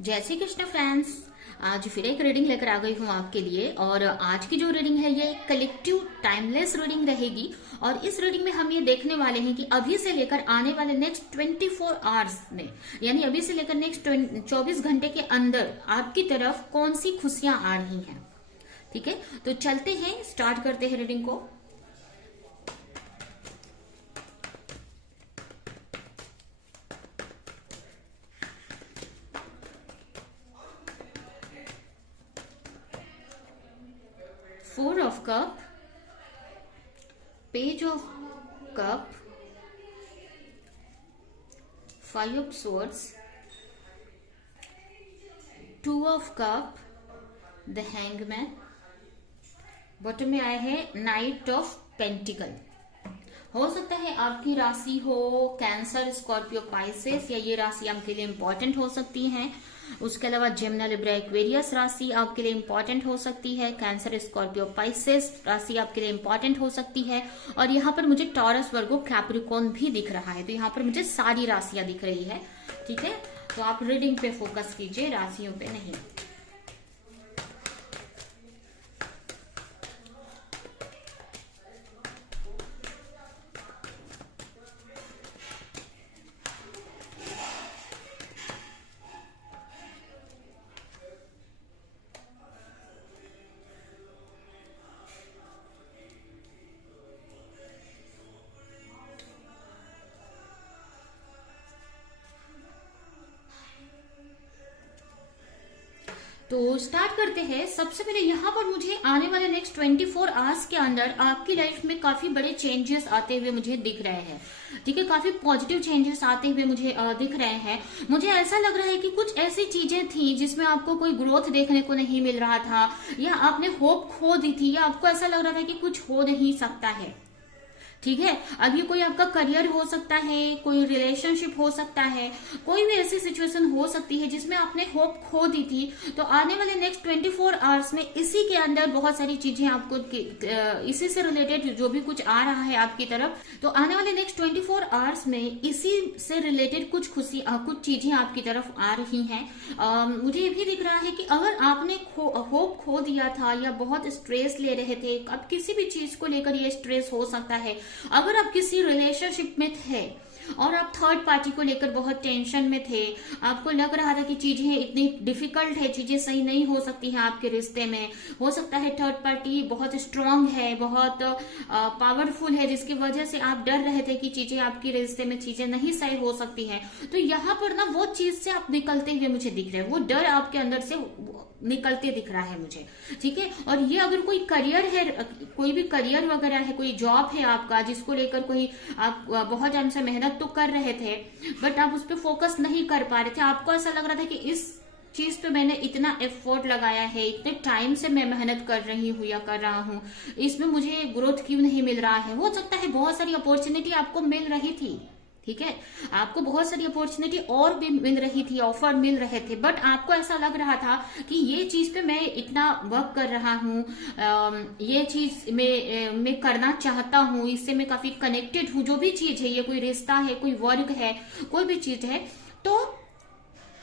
जय श्री कृष्ण फ्रेंड्स। आज फिर एक रीडिंग लेकर आ गई हूँ आपके लिए। और आज की जो रीडिंग है ये कलेक्टिव टाइमलेस रीडिंग रहेगी। और इस रीडिंग में हम ये देखने वाले हैं कि अभी से लेकर आने वाले नेक्स्ट 24 आवर्स में, यानी अभी से लेकर नेक्स्ट 24 घंटे के अंदर आपकी तरफ कौन सी खुशियां आ रही हैं। ठीक है, तो चलते हैं, स्टार्ट करते हैं रीडिंग को। Four of Cup, Page of Cup, Five of Swords, Two of Cup, The Hangman, bottom में आया है नाइट ऑफ पेंटिकल। हो सकता है आपकी राशि हो कैंसर, स्कॉर्पियो, पाइसेस, या ये राशि आपके लिए इंपॉर्टेंट हो सकती है। उसके अलावा जेमिनी, लिब्रा, एक्वेरियस राशि आपके लिए इंपॉर्टेंट हो सकती है। कैंसर, स्कॉर्पियो, पाइसेस राशि आपके लिए इंपॉर्टेंट हो सकती है। और यहाँ पर मुझे टॉरस, वर्गो, कैप्रिकॉर्न भी दिख रहा है। तो यहाँ पर मुझे सारी राशियां दिख रही है। ठीक है, तो आप रीडिंग पे फोकस कीजिए, राशियों पे नहीं। तो स्टार्ट करते हैं। सबसे पहले यहाँ पर मुझे आने वाले नेक्स्ट 24 आवर्स के अंदर आपकी लाइफ में काफी बड़े चेंजेस आते हुए मुझे दिख रहे हैं। ठीक है, काफी पॉजिटिव चेंजेस आते हुए मुझे दिख रहे हैं। मुझे ऐसा लग रहा है कि कुछ ऐसी चीजें थी जिसमें आपको कोई ग्रोथ देखने को नहीं मिल रहा था, या आपने होप खो दी थी, या आपको ऐसा लग रहा था कि कुछ हो नहीं सकता है। ठीक है, अब ये कोई आपका करियर हो सकता है, कोई रिलेशनशिप हो सकता है, कोई भी ऐसी सिचुएशन हो सकती है जिसमें आपने होप खो दी थी। तो आने वाले नेक्स्ट 24 आवर्स में इसी के अंदर बहुत सारी चीजें आपको इसी से रिलेटेड जो भी कुछ आ रहा है आपकी तरफ, तो आने वाले नेक्स्ट 24 आवर्स में इसी से रिलेटेड कुछ कुछ चीजें आपकी तरफ आ रही हैं। मुझे ये भी दिख रहा है कि अगर आपने होप खो दिया था या बहुत स्ट्रेस ले रहे थे, अब किसी भी चीज को लेकर ये स्ट्रेस हो सकता है। अगर आप किसी रिलेशनशिप में थे और आप थर्ड पार्टी को लेकर बहुत टेंशन में थे, आपको लग रहा था कि चीजें इतनी डिफिकल्ट है, चीजें सही नहीं हो सकती हैं आपके रिश्ते में। हो सकता है थर्ड पार्टी बहुत स्ट्रांग है, बहुत पावरफुल है, जिसकी वजह से आप डर रहे थे कि चीजें आपके रिश्ते में चीजें नहीं सही हो सकती हैं। तो यहाँ पर ना वो चीज से आप निकलते हुए मुझे दिख रहे हैं, वो डर आपके अंदर से निकलते दिख रहा है मुझे। ठीक है, और ये अगर कोई करियर है, कोई भी करियर वगैरह है, कोई जॉब है आपका जिसको लेकर कोई आप बहुत टाइम से मेहनत तो कर रहे थे बट आप उस पर फोकस नहीं कर पा रहे थे। आपको ऐसा लग रहा था कि इस चीज पे मैंने इतना एफर्ट लगाया है, इतने टाइम से मैं मेहनत कर रही हूँ या कर रहा हूँ, इसमें मुझे ग्रोथ क्यों नहीं मिल रहा है। हो सकता है बहुत सारी अपॉर्चुनिटी आपको मिल रही थी। ठीक है, आपको बहुत सारी अपॉर्चुनिटी और भी मिल रही थी, ऑफर मिल रहे थे, बट आपको ऐसा लग रहा था कि ये चीज पे मैं इतना वर्क कर रहा हूँ, ये चीज मैं करना चाहता हूँ, इससे मैं काफी कनेक्टेड हूँ। जो भी चीज है, ये कोई रिश्ता है, कोई वर्क है, कोई भी चीज है, तो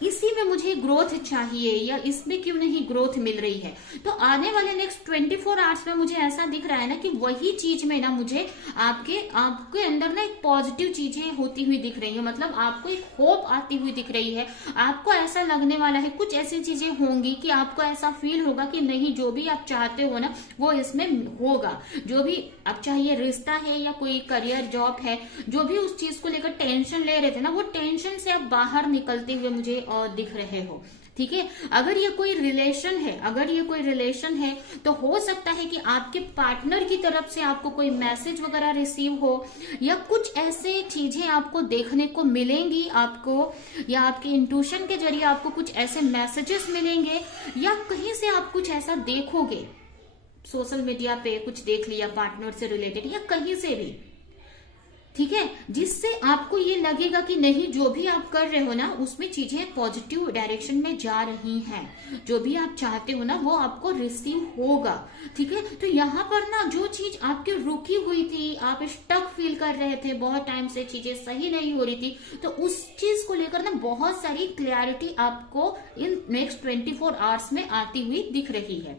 इसी में मुझे ग्रोथ चाहिए, या इसमें क्यों नहीं ग्रोथ मिल रही है। तो आने वाले नेक्स्ट 24 आवर्स में मुझे ऐसा दिख रहा है ना कि वही चीज में ना मुझे आपके अंदर ना एक पॉजिटिव चीजें होती हुई दिख रही है, मतलब आपको एक होप आती हुई दिख रही है। आपको ऐसा लगने वाला है, कुछ ऐसी चीजें होंगी कि आपको ऐसा फील होगा कि नहीं, जो भी आप चाहते हो ना वो इसमें होगा। जो भी आप चाहिए, रिश्ता है या कोई करियर, जॉब है, जो भी उस चीज को लेकर टेंशन ले रहे थे ना, वो टेंशन से आप बाहर निकलते हुए मुझे दिख रहे हो। ठीक है, अगर ये कोई रिलेशन है तो हो सकता है कि आपके पार्टनर की तरफ से आपको कोई मैसेज वगैरह रिसीव हो, या कुछ ऐसे चीजें आपको देखने को मिलेंगी आपको, या आपके इंट्यूशन के जरिए आपको कुछ ऐसे मैसेजेस मिलेंगे, या कहीं से आप कुछ ऐसा देखोगे, सोशल मीडिया पे कुछ देख लिया पार्टनर से रिलेटेड, या कहीं से भी। ठीक है, जिससे आपको ये लगेगा कि नहीं जो भी आप कर रहे हो ना उसमें चीजें पॉजिटिव डायरेक्शन में जा रही हैं, जो भी आप चाहते हो ना वो आपको रिसीव होगा। ठीक है, तो यहाँ पर ना जो चीज आपकी रुकी हुई थी, आप स्टक फील कर रहे थे, बहुत टाइम से चीजें सही नहीं हो रही थी, तो उस चीज को लेकर ना बहुत सारी क्लैरिटी आपको इन नेक्स्ट 24 आवर्स में आती हुई दिख रही है।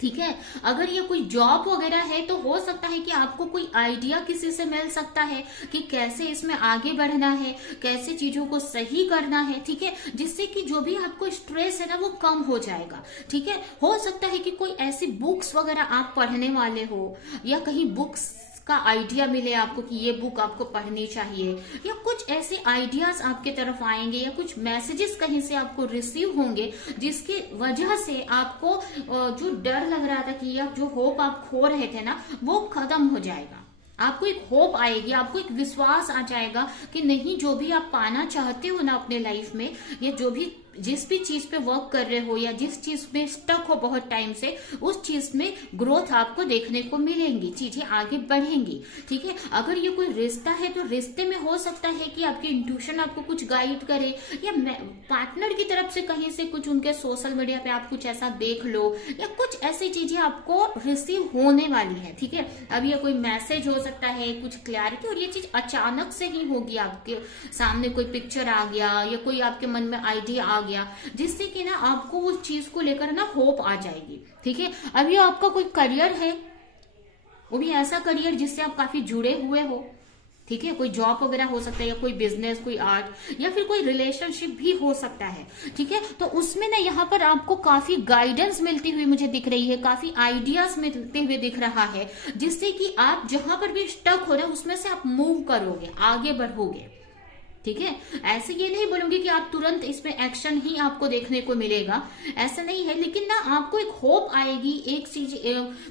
ठीक है, अगर ये कोई जॉब वगैरह है तो हो सकता है कि आपको कोई आइडिया किसी से मिल सकता है कि कैसे इसमें आगे बढ़ना है, कैसे चीजों को सही करना है। ठीक है, जिससे कि जो भी आपको स्ट्रेस है ना वो कम हो जाएगा। ठीक है, हो सकता है कि कोई ऐसी बुक्स वगैरह आप पढ़ने वाले हो या कहीं बुक्स का आइडिया मिले आपको कि ये बुक आपको पढ़नी चाहिए, या कुछ ऐसे आइडियाज आपके तरफ आएंगे या कुछ मैसेजेस कहीं से आपको रिसीव होंगे जिसकी वजह से आपको जो डर लग रहा था कि या जो होप आप खो रहे थे ना वो खत्म हो जाएगा। आपको एक होप आएगी, आपको एक विश्वास आ जाएगा कि नहीं जो भी आप पाना चाहते हो ना अपने लाइफ में, या जो भी जिस भी चीज पे वर्क कर रहे हो या जिस चीज में स्टक हो बहुत टाइम से, उस चीज में ग्रोथ आपको देखने को मिलेंगी, चीजें आगे बढ़ेंगी। ठीक है, अगर ये कोई रिश्ता है तो रिश्ते में हो सकता है कि आपकी इंट्यूशन आपको कुछ गाइड करे, या पार्टनर की तरफ से कहीं से कुछ उनके सोशल मीडिया पे आप कुछ ऐसा देख लो, या कुछ ऐसी चीजें आपको रिसीव होने वाली है। ठीक है, अब ये कोई मैसेज हो सकता है, कुछ क्लैरिटी, और ये चीज अचानक से ही होगी, आपके सामने कोई पिक्चर आ गया या कोई आपके मन में आइडिया आ गया, जिससे कि ना आपको उस चीज को लेकर ना होप आ जाएगी। ठीक है, अब ये आपका कोई करियर है, वो भी ऐसा करियर जिससे आप काफी जुड़े हुए हो। ठीक है, कोई जॉब वगैरह हो सकता है, या कोई बिजनेस, कोई आर्ट, या फिर कोई रिलेशनशिप भी हो सकता है। ठीक है, तो उसमें ना यहाँ पर आपको काफी गाइडेंस मिलती हुई मुझे दिख रही है, काफी आइडियाज मिलते हुए दिख रहा है, जिससे कि आप जहां पर भी स्टक हो रहे हैं उसमें से आप मूव करोगे, आगे बढ़ोगे। ठीक है, ऐसे ये नहीं बोलूंगी कि आप तुरंत इसमें एक्शन ही आपको देखने को मिलेगा, ऐसा नहीं है, लेकिन ना आपको एक होप आएगी, एक चीज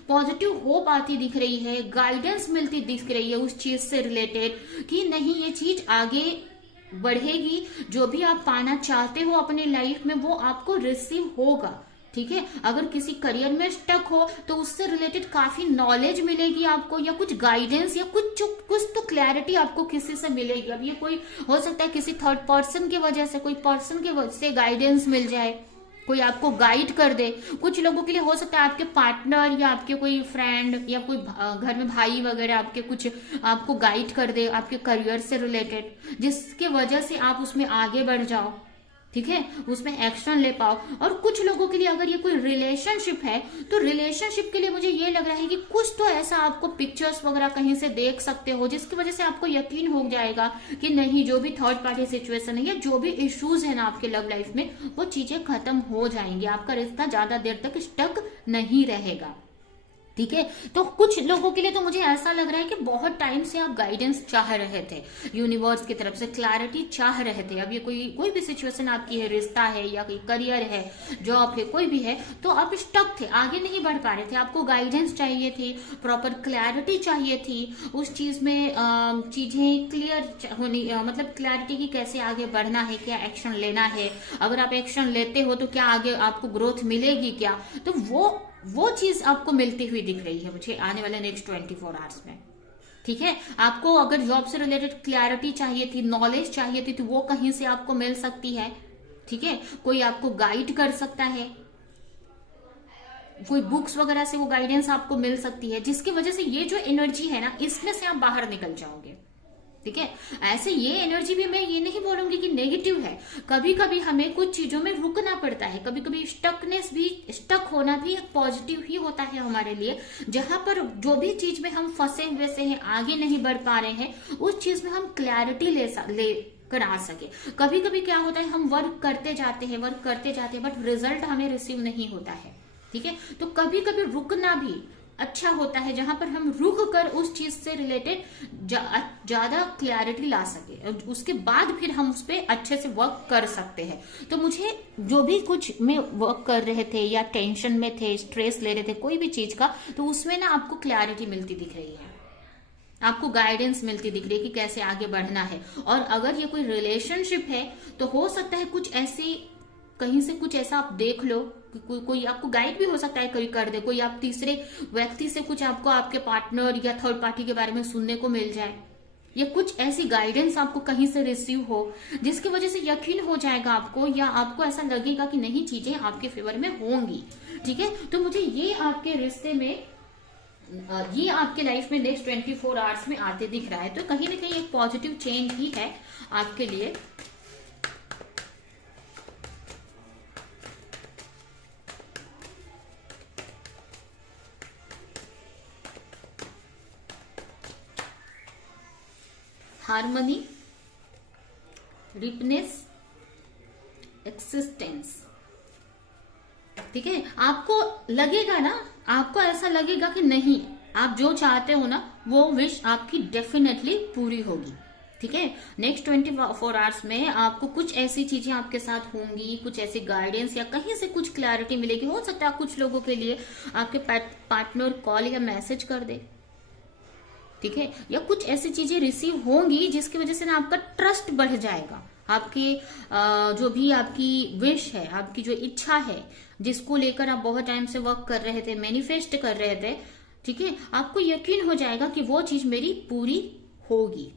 पॉजिटिव होप आती दिख रही है, गाइडेंस मिलती दिख रही है उस चीज से रिलेटेड कि नहीं ये चीज आगे बढ़ेगी, जो भी आप पाना चाहते हो अपने लाइफ में वो आपको रिसीव होगा। ठीक है, अगर किसी करियर में स्टक हो तो उससे रिलेटेड काफी नॉलेज मिलेगी आपको, या कुछ गाइडेंस, या कुछ तो क्लैरिटी आपको किसी से मिलेगी। अब ये कोई हो सकता है किसी थर्ड पर्सन की वजह से, कोई पर्सन की वजह से गाइडेंस मिल जाए, कोई आपको गाइड कर दे। कुछ लोगों के लिए हो सकता है आपके पार्टनर या आपके कोई फ्रेंड या कोई घर में भाई वगैरह आपके कुछ आपको गाइड कर दे आपके करियर से रिलेटेड, जिसके वजह से आप उसमें आगे बढ़ जाओ। ठीक है, उसमें एक्शन ले पाओ। और कुछ लोगों के लिए अगर ये कोई रिलेशनशिप है तो रिलेशनशिप के लिए मुझे ये लग रहा है कि कुछ तो ऐसा आपको पिक्चर्स वगैरह कहीं से देख सकते हो जिसकी वजह से आपको यकीन हो जाएगा कि नहीं जो भी थर्ड पार्टी सिचुएशन है या जो भी इश्यूज है ना आपके लव लाइफ में वो चीजें खत्म हो जाएंगी, आपका रिश्ता ज्यादा देर तक स्टक नहीं रहेगा। ठीक है, तो कुछ लोगों के लिए तो मुझे ऐसा लग रहा है कि बहुत टाइम से आप गाइडेंस चाह रहे थे, यूनिवर्स की तरफ से क्लैरिटी चाह रहे थे। अब ये कोई भी सिचुएशन आपकी है, रिश्ता है या कोई करियर है, जॉब है, कोई भी है, तो आप स्टक थे, आगे नहीं बढ़ पा रहे थे, आपको गाइडेंस चाहिए थी, प्रॉपर क्लैरिटी चाहिए थी उस चीज में, चीजें क्लियर होनी, मतलब क्लैरिटी की कैसे आगे बढ़ना है, क्या एक्शन लेना है, अगर आप एक्शन लेते हो तो क्या आगे आपको ग्रोथ मिलेगी क्या, तो वो चीज आपको मिलती हुई दिख रही है मुझे आने वाले नेक्स्ट 24 आवर्स में। ठीक है, आपको अगर जॉब से रिलेटेड क्लैरिटी चाहिए थी, नॉलेज चाहिए थी, तो वो कहीं से आपको मिल सकती है। ठीक है, कोई आपको गाइड कर सकता है, कोई बुक्स वगैरह से वो गाइडेंस आपको मिल सकती है, जिसकी वजह से ये जो एनर्जी है ना इसमें से आप बाहर निकल जाओगे। ठीक है, ऐसे ये एनर्जी भी मैं ये नहीं बोलूंगी कि नेगेटिव है, कभी कभी हमें कुछ चीजों में रुकना पड़ता है, कभी कभी स्टक होना भी एक पॉजिटिव ही होता है हमारे लिए, जहां पर जो भी चीज में हम फंसे हुए से हैं, आगे नहीं बढ़ पा रहे हैं, उस चीज में हम क्लैरिटी ले कर आ सके। कभी कभी क्या होता है हम वर्क करते जाते हैं बट रिजल्ट हमें रिसीव नहीं होता है। ठीक है, तो कभी कभी रुकना भी अच्छा होता है, जहां पर हम रुक कर उस चीज से रिलेटेड ज्यादा क्लैरिटी ला सके, उसके बाद फिर हम उस पर अच्छे से वर्क कर सकते हैं। तो मुझे जो भी कुछ में वर्क कर रहे थे या टेंशन में थे, स्ट्रेस ले रहे थे कोई भी चीज का, तो उसमें ना आपको क्लैरिटी मिलती दिख रही है, आपको गाइडेंस मिलती दिख रही है कि कैसे आगे बढ़ना है। और अगर ये कोई रिलेशनशिप है तो हो सकता है कुछ ऐसी कहीं से कुछ ऐसा आप देख लो, कोई आपको गाइड भी हो सकता है, कोई कर दे, कोई आप तीसरे व्यक्ति से कुछ आपको आपके पार्टनर या थर्ड पार्टी के बारे में सुनने को मिल जाए। या कुछ ऐसी गाइडेंस आपको कहीं से रिसीव हो जिसकी वजह से यकीन हो जाएगा आपको, या आपको ऐसा लगेगा कि नहीं चीजें आपके फेवर में होंगी। ठीक है, तो मुझे ये आपके रिश्ते में, ये आपके लाइफ में नेक्स्ट 24 आवर्स में आते दिख रहा है। तो कहीं ना कहीं एक पॉजिटिव चेंज ही है आपके लिए। Harmony, ripeness, existence. ठीक है, आपको लगेगा ना, आपको ऐसा लगेगा कि नहीं, आप जो चाहते हो ना वो विश आपकी डेफिनेटली पूरी होगी। ठीक है, नेक्स्ट 24 आवर्स में आपको कुछ ऐसी चीजें आपके साथ होंगी, कुछ ऐसी गाइडेंस या कहीं से कुछ क्लैरिटी मिलेगी। हो सकता है कुछ लोगों के लिए आपके पार्टनर कॉल या मैसेज कर दे। ठीक है, या कुछ ऐसी चीजें रिसीव होंगी जिसकी वजह से ना आपका ट्रस्ट बढ़ जाएगा। आपके जो भी आपकी विश है, आपकी जो इच्छा है, जिसको लेकर आप बहुत टाइम से वर्क कर रहे थे, मैनिफेस्ट कर रहे थे, ठीक है, आपको यकीन हो जाएगा कि वो चीज मेरी पूरी होगी।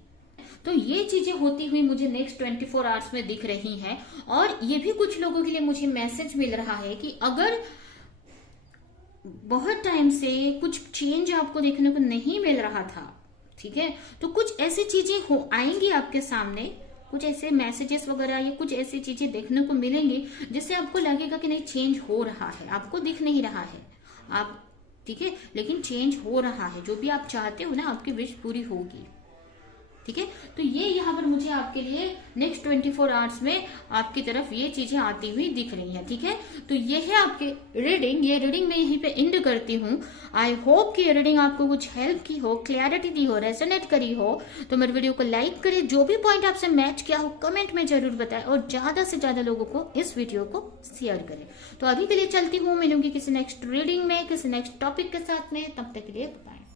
तो ये चीजें होती हुई मुझे नेक्स्ट 24 आवर्स में दिख रही हैं। और ये भी कुछ लोगों के लिए मुझे मैसेज मिल रहा है कि अगर बहुत टाइम से कुछ चेंज आपको देखने को नहीं मिल रहा था, ठीक है, तो कुछ ऐसी चीजें हो आएंगी आपके सामने, कुछ ऐसे मैसेजेस वगैरह या कुछ ऐसी चीजें देखने को मिलेंगी जिससे आपको लगेगा कि नहीं चेंज हो रहा है। आपको दिख नहीं रहा है आप, ठीक है, लेकिन चेंज हो रहा है। जो भी आप चाहते हो ना, आपकी विश पूरी होगी। ठीक है, तो ये यहाँ पर मुझे आपके लिए नेक्स्ट 24 आवर्स में आपकी तरफ ये चीजें आती हुई दिख रही हैं। ठीक है, तो ये है आपकी रीडिंग। ये रीडिंग मैं यहीं पे एंड करती हूँ। आई होप कि ये रीडिंग आपको कुछ हेल्प की हो, क्लैरिटी दी हो, रेजोनेट करी हो। तो मेरे वीडियो को लाइक करें, जो भी पॉइंट आपसे मैच किया हो कमेंट में जरूर बताएं, और ज्यादा से ज्यादा लोगों को इस वीडियो को शेयर करें। तो अभी के लिए चलती हूँ, मिलूंगी किसी नेक्स्ट रीडिंग में, किसी नेक्स्ट टॉपिक के साथ में। तब तक के लिए बाय।